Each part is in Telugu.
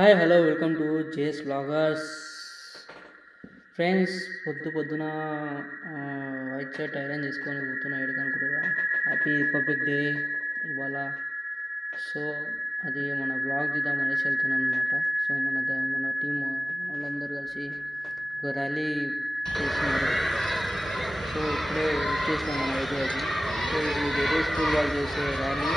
Hi hello welcome to JS bloggers. Friends, పొద్దున వైట్ షర్ట్ ఐరన్ చేసుకొని పోతున్నా ఎక్కడికి అనుకుంటారా. హ్యాపీ రిపబ్లిక్ డే ఇవాళ. సో అది మన బ్లాగ్ తీద్దామనేసి వెళ్తున్నాను అనమాట. సో మన టీం వాళ్ళందరూ కలిసి ఒక ర్యాలీ చేస్తున్నారు. సో ఇప్పుడే వచ్చేసినాం మన ఐడియాకి. సో ఇది వేరే స్కూల్ వాళ్ళు చేసే ర్యాలీ.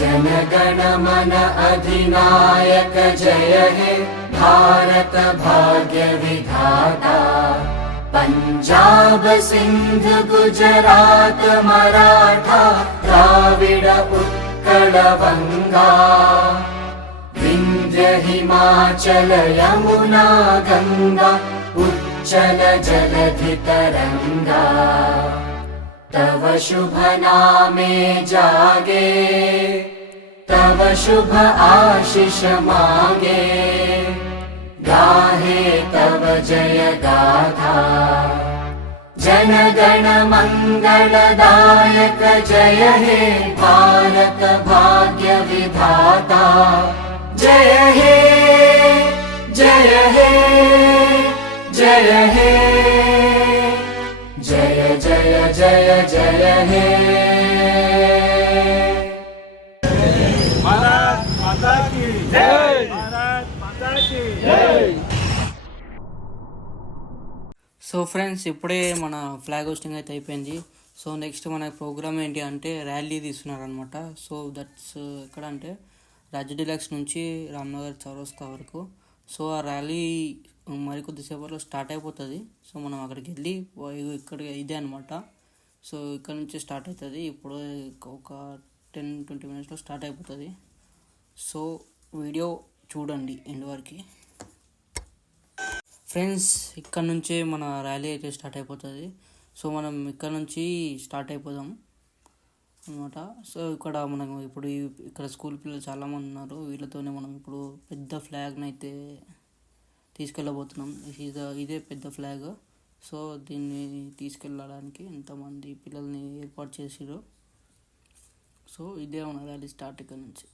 जनगण मन अधिनायक जय हे भारत भाग्य विधाता। पंजाब सिंध गुजरात मराठा द्राविड उत्कल बंगा। विंध्य हिमाचल यमुना गंगा उच्चल जलधि तरंगा। तव शुभ नामे जागे तव शुभ आशीष मांगे। गाहे तव जय गाथा जन गण मंगलदायक जय हे भारत भाग्य विधाता। जय हे जय हे जय हे जय जय जय जय हे। भारत माता की जय। भारत माता की जय। సో ఫ్రెండ్స్, ఇప్పుడే మన ఫ్లాగ్ హోస్టింగ్ అయితే అయిపోయింది. సో నెక్స్ట్ మన ప్రోగ్రామ్ ఏంటి అంటే ర్యాలీ తీస్తున్నారనమాట. సో దట్స్ ఎక్కడ అంటే రాజ్ డిలక్స్ నుంచి రామ్నగర్ చౌరస్తా వరకు. సో ఆ ర్యాలీ మరికొద్దిసేపట్లో స్టార్ట్ అయిపోతుంది. సో మనం అక్కడికి వెళ్ళి ఇక్కడ ఇదే అనమాట. సో ఇక్కడ నుంచి స్టార్ట్ అవుతుంది. ఇప్పుడు ఒక 10-20 మినిట్స్లో స్టార్ట్ అయిపోతుంది. సో వీడియో చూడండి ఎండ్ వరకు. ఫ్రెండ్స్, ఇక్కడ నుంచే మన ర్యాలీ అయితే స్టార్ట్ అయిపోతుంది. సో మనం ఇక్కడ నుంచి స్టార్ట్ అయిపోదాం అనమాట. సో ఇక్కడ మనం ఇప్పుడు ఇక్కడ స్కూల్ పిల్లలు చాలామంది ఉన్నారు. వీళ్ళతోనే మనం ఇప్పుడు పెద్ద ఫ్లాగ్ని అయితే తీసుకెళ్ళబోతున్నాం. ఇదే పెద్ద ఫ్లాగ్. సో దీన్ని తీసుకెళ్ళడానికి ఎంతమంది పిల్లల్ని ఏర్పాటు చేసిరో. సో ఇదే మన ర్యాలీ స్టార్ట్ ఇక్కడ నుంచి.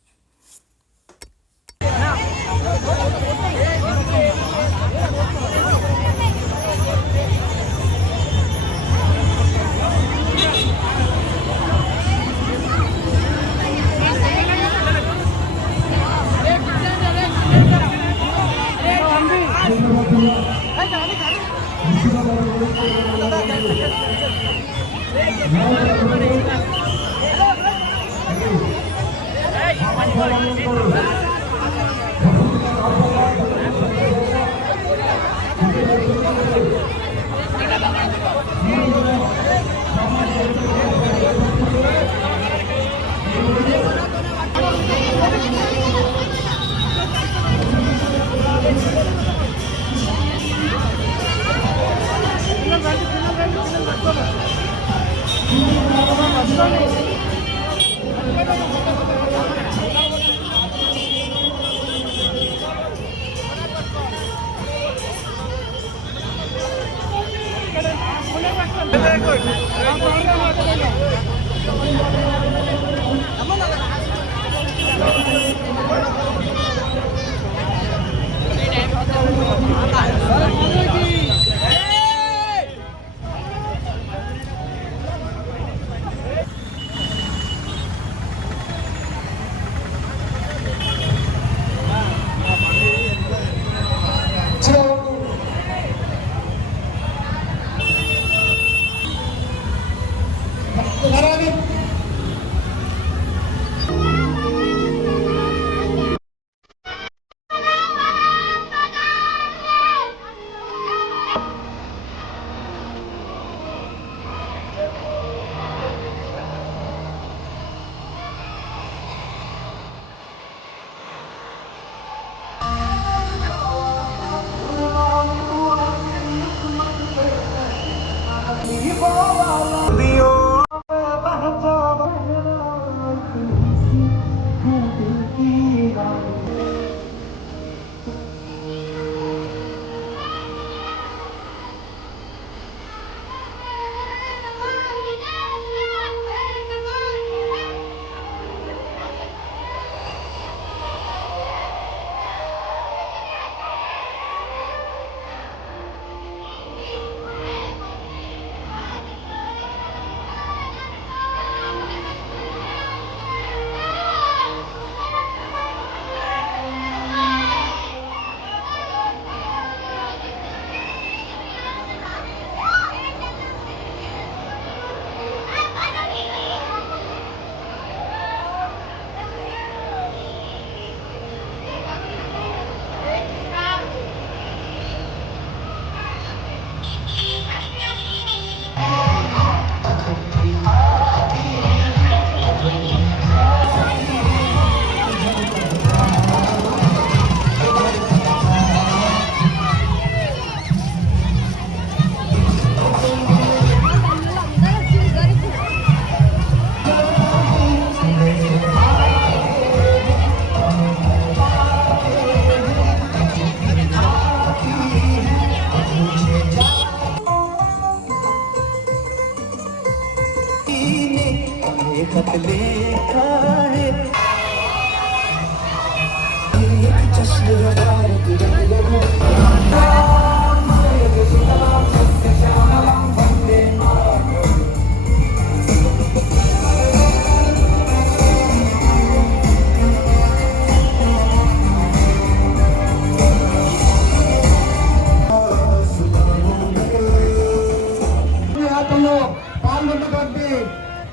యాత్రలో పాల్గొన్నటువంటి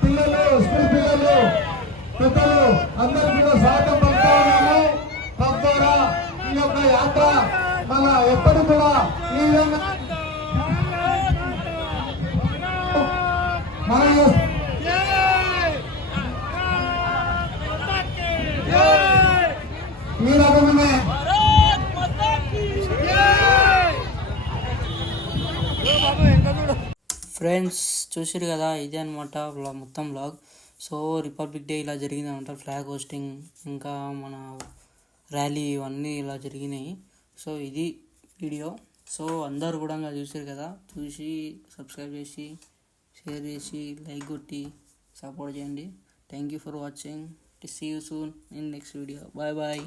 పిల్లలు, స్కూల్ పిల్లలు, పెద్దలు అందరికీ కూడా స్వాగతం పలుకుతా ఉన్నాము. తద్వారా ఈ యొక్క యాత్ర మన ఎప్పటికి కూడా ఈ విధంగా మన ఈ రకమే ఫ్రెండ్స్ చూసారు కదా, ఇదే అనమాట మొత్తం బ్లాగ్. సో రిపబ్లిక్ డే ఇలా జరిగింది అనమాట, ఫ్లాగ్ హోస్టింగ్ ఇంకా మన ర్యాలీ ఇవన్నీ ఇలా జరిగినాయి. సో ఇది వీడియో. సో అందరు కూడా చూసారు కదా, చూసి సబ్స్క్రైబ్ చేసి షేర్ చేసి లైక్ కొట్టి సపోర్ట్ చేయండి. Thank you for watching. See you soon in next video. Bye bye.